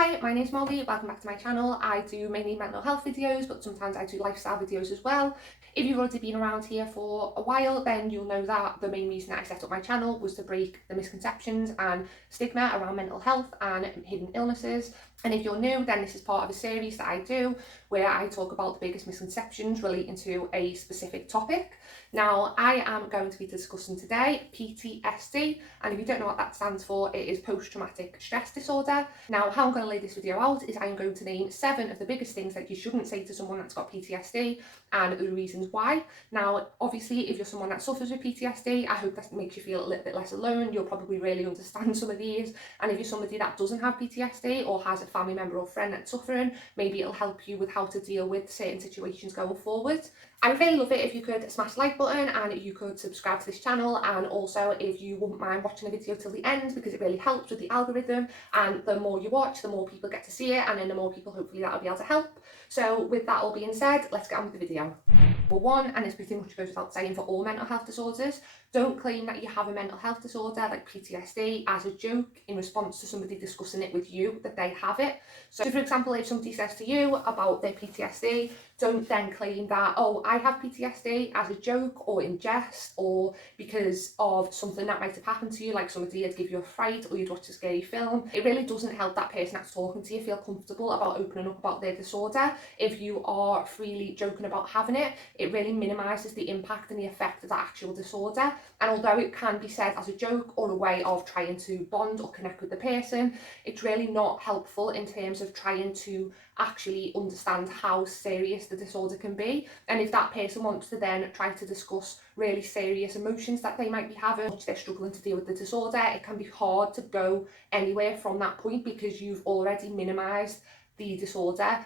Hi, my name's Molly, welcome back to my channel. I do mainly mental health videos, but sometimes I do lifestyle videos as well. If you've already been around here for a while, then you'll know that the main reason that I set up my channel was to break the misconceptions and stigma around mental health and hidden illnesses. And if you're new, then this is part of a series that I do where I talk about the biggest misconceptions relating to a specific topic. Now, I am going to be discussing today PTSD, and if you don't know what that stands for, it is post-traumatic stress disorder. Now, how I'm going to lay this video out is I'm going to name 7 of the biggest things that you shouldn't say to someone that's got PTSD and the reasons why. Now, obviously, if you're someone that suffers with PTSD, I hope that makes you feel a little bit less alone. You'll probably really understand some of these. And if you're somebody that doesn't have PTSD or has a family member or friend that's suffering, maybe it'll help you with how to deal with certain situations going forward. I would really love it if you could smash the like button and you could subscribe to this channel, and also if you wouldn't mind watching the video till the end, because it really helps with the algorithm, and the more you watch, the more people get to see it, and then the more people hopefully that'll be able to help. So with that all being said, let's get on with the video. Number 1, and this pretty much goes without saying for all mental health disorders, don't claim that you have a mental health disorder like PTSD as a joke in response to somebody discussing it with you that they have it. So for example, if somebody says to you about their PTSD, don't then claim that, oh, I have PTSD as a joke or in jest, or because of something that might have happened to you, like somebody had give you a fright or you'd watch a scary film. It really doesn't help that person that's talking to you feel comfortable about opening up about their disorder. If you are freely joking about having it, it really minimises the impact and the effect of that actual disorder. And although it can be said as a joke or a way of trying to bond or connect with the person, it's really not helpful in terms of trying to actually understand how serious the disorder can be. And if that person wants to then try to discuss really serious emotions that they might be having, which they're struggling to deal with the disorder, it can be hard to go anywhere from that point because you've already minimised the disorder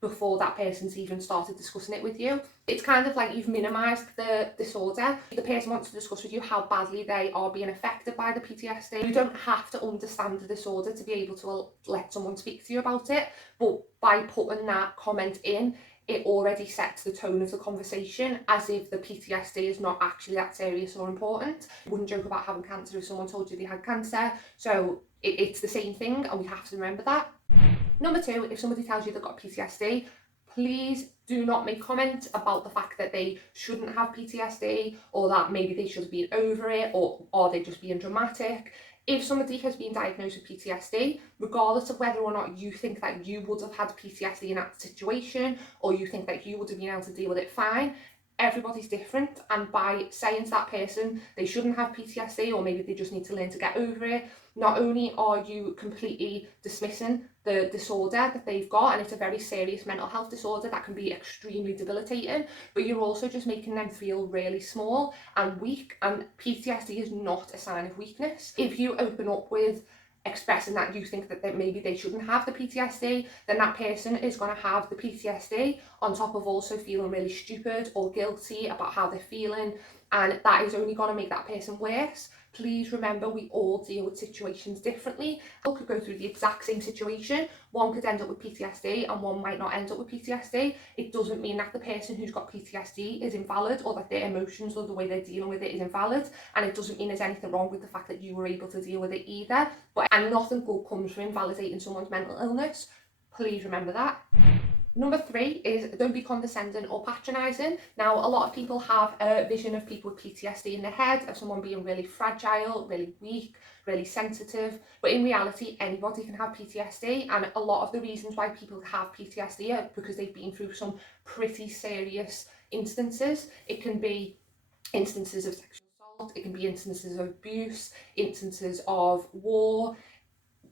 before that person's even started discussing it with you. It's kind of like you've minimised the disorder. The person wants to discuss with you how badly they are being affected by the PTSD. You don't have to understand the disorder to be able to let someone speak to you about it, but by putting that comment in, it already sets the tone of the conversation as if the PTSD is not actually that serious or important. You wouldn't joke about having cancer if someone told you they had cancer, so it's the same thing, and we have to remember that. Number 2, if somebody tells you they've got PTSD, please do not make comments about the fact that they shouldn't have PTSD, or that maybe they should have been over it, or are they just being dramatic. If somebody has been diagnosed with PTSD, regardless of whether or not you think that you would have had PTSD in that situation, or you think that you would have been able to deal with it fine, everybody's different. And by saying to that person they shouldn't have PTSD, or maybe they just need to learn to get over it, not only are you completely dismissing the disorder that they've got, and it's a very serious mental health disorder that can be extremely debilitating, but you're also just making them feel really small and weak, and PTSD is not a sign of weakness. If you open up with expressing that you think that maybe they shouldn't have the PTSD, then that person is going to have the PTSD on top of also feeling really stupid or guilty about how they're feeling, and that is only going to make that person worse. Please remember, we all deal with situations differently. People could go through the exact same situation. One could end up with PTSD and one might not end up with PTSD. It doesn't mean that the person who's got PTSD is invalid, or that their emotions or the way they're dealing with it is invalid. And it doesn't mean there's anything wrong with the fact that you were able to deal with it either. And nothing good comes from invalidating someone's mental illness. Please remember that. Number 3 is don't be condescending or patronising. Now, a lot of people have a vision of people with PTSD in their head of someone being really fragile, really weak, really sensitive, but in reality anybody can have PTSD, and a lot of the reasons why people have PTSD are because they've been through some pretty serious instances. It can be instances of sexual assault, it can be instances of abuse, instances of war.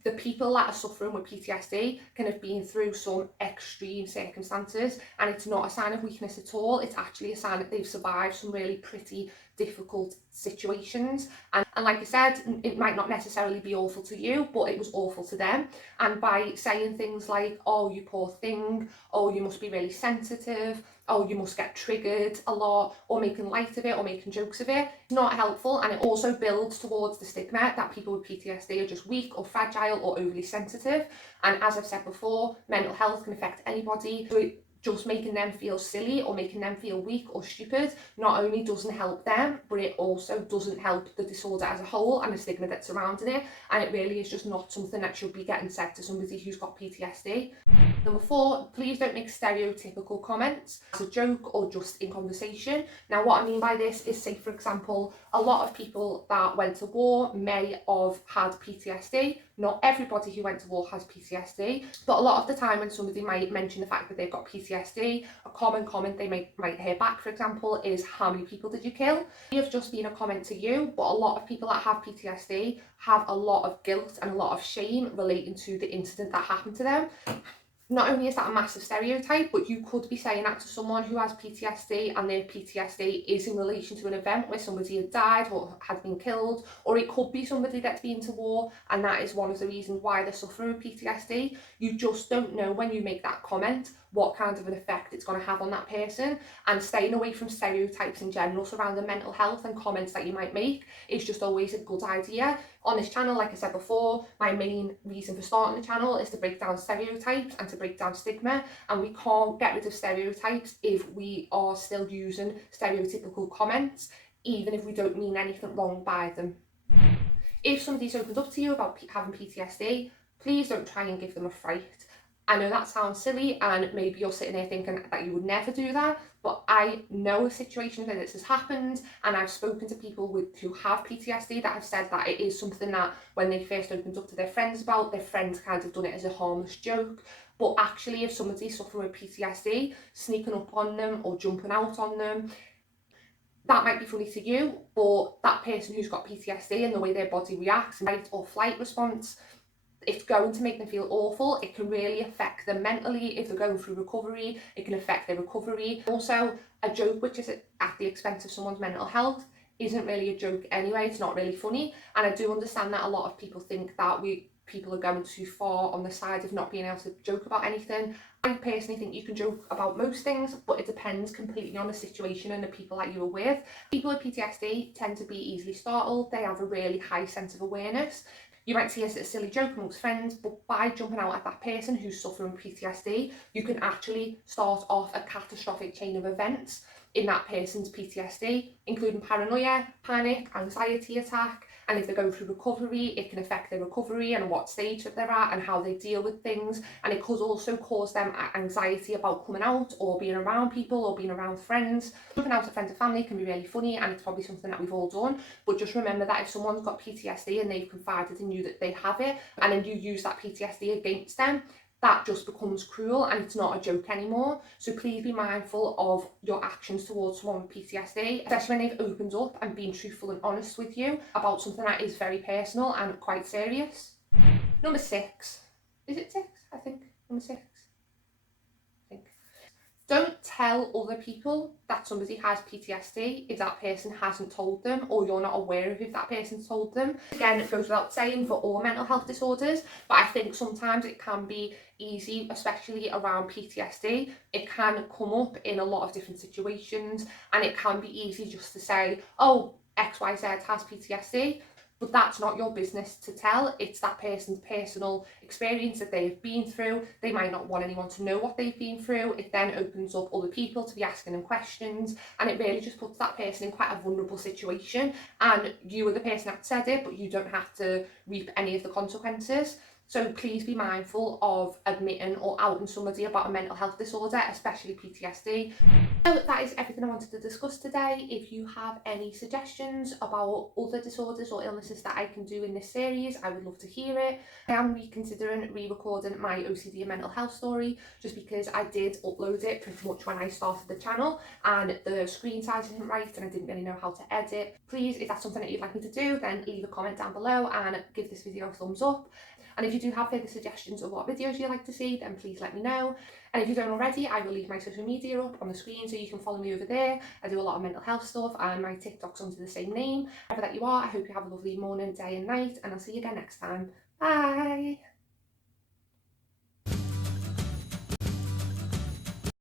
The people that are suffering with PTSD can have been through some extreme circumstances, and it's not a sign of weakness at all. It's actually a sign that they've survived some really pretty difficult situations. And like I said, it might not necessarily be awful to you, but it was awful to them. And by saying things like, oh, you poor thing, oh, you must be really sensitive, oh, you must get triggered a lot, or making light of it or making jokes of it, it's not helpful. And it also builds towards the stigma that people with PTSD are just weak or fragile or overly sensitive. And as I've said before, mental health can affect anybody. So just making them feel silly or making them feel weak or stupid not only doesn't help them, but it also doesn't help the disorder as a whole and the stigma that's surrounding it. And it really is just not something that should be getting said to somebody who's got PTSD. Number 4, please don't make stereotypical comments as a joke or just in conversation. Now, what I mean by this is, say, for example, a lot of people that went to war may have had PTSD. Not everybody who went to war has PTSD, but a lot of the time when somebody might mention the fact that they've got PTSD, a common comment they might hear back, for example, is, how many people did you kill? It may have just been a comment to you, but a lot of people that have PTSD have a lot of guilt and a lot of shame relating to the incident that happened to them. Not only is that a massive stereotype, but you could be saying that to someone who has PTSD and their PTSD is in relation to an event where somebody had died or had been killed, or it could be somebody that's been to war and that is one of the reasons why they're suffering with PTSD. You just don't know when you make that comment what kind of an effect it's going to have on that person, and staying away from stereotypes in general surrounding mental health and comments that you might make is just always a good idea. On this channel, like I said before, my main reason for starting the channel is to break down stereotypes and to break down stigma, and we can't get rid of stereotypes if we are still using stereotypical comments, even if we don't mean anything wrong by them. If somebody's opened up to you about having PTSD, please don't try and give them a fright. I know that sounds silly and maybe you're sitting there thinking that you would never do that, but I know a situation where this has happened, and I've spoken to people who have PTSD that have said that it is something that when they first opened up to their friends about, their friends kind of done it as a harmless joke. But actually, if somebody's suffering with PTSD, sneaking up on them or jumping out on them, that might be funny to you, but that person who's got PTSD and the way their body reacts, fight or flight response, it's going to make them feel awful. It can really affect them mentally if they're going through recovery. It can affect their recovery. Also, a joke which is at the expense of someone's mental health isn't really a joke anyway. It's not really funny. And I do understand that a lot of people think that people are going too far on the side of not being able to joke about anything. I personally think you can joke about most things, but it depends completely on the situation and the people that you are with. People with PTSD tend to be easily startled. They have a really high sense of awareness. You might see it as a silly joke amongst friends, but by jumping out at that person who's suffering PTSD, you can actually start off a catastrophic chain of events in that person's PTSD, including paranoia, panic, anxiety attack, and if they're going through recovery, it can affect their recovery and what stage that they're at and how they deal with things, and it could also cause them anxiety about coming out or being around people or being around friends. Jumping out at friends and family can be really funny, and it's probably something that we've all done, but just remember that if someone's got PTSD and they've confided in you that they have it, and then you use that PTSD against them, that just becomes cruel and it's not a joke anymore. So please be mindful of your actions towards someone with PTSD, especially when they've opened up and been truthful and honest with you about something that is very personal and quite serious. Number 6. Is it 6? I think. Number 6. Don't tell other people that somebody has PTSD if that person hasn't told them or you're not aware of if that person's told them. Again, it goes without saying for all mental health disorders, but I think sometimes it can be easy, especially around PTSD. It can come up in a lot of different situations, and it can be easy just to say, oh, XYZ has PTSD. But that's not your business to tell. It's that person's personal experience that they've been through. They might not want anyone to know what they've been through. It then opens up other people to be asking them questions, and it really just puts that person in quite a vulnerable situation. And you are the person that said it, but you don't have to reap any of the consequences. So please be mindful of admitting or outing somebody about a mental health disorder, especially PTSD. So that is everything I wanted to discuss today. If you have any suggestions about other disorders or illnesses that I can do in this series, I would love to hear it. I am reconsidering re-recording my OCD and mental health story just because I did upload it pretty much when I started the channel and the screen size isn't right and I didn't really know how to edit. Please, if that's something that you'd like me to do, then leave a comment down below and give this video a thumbs up. And if you do have further suggestions of what videos you'd like to see, then please let me know. And if you don't already, I will leave my social media up on the screen so you can follow me over there. I do a lot of mental health stuff and my TikTok's under the same name. Wherever that you are, I hope you have a lovely morning, day and night, and I'll see you again next time. Bye!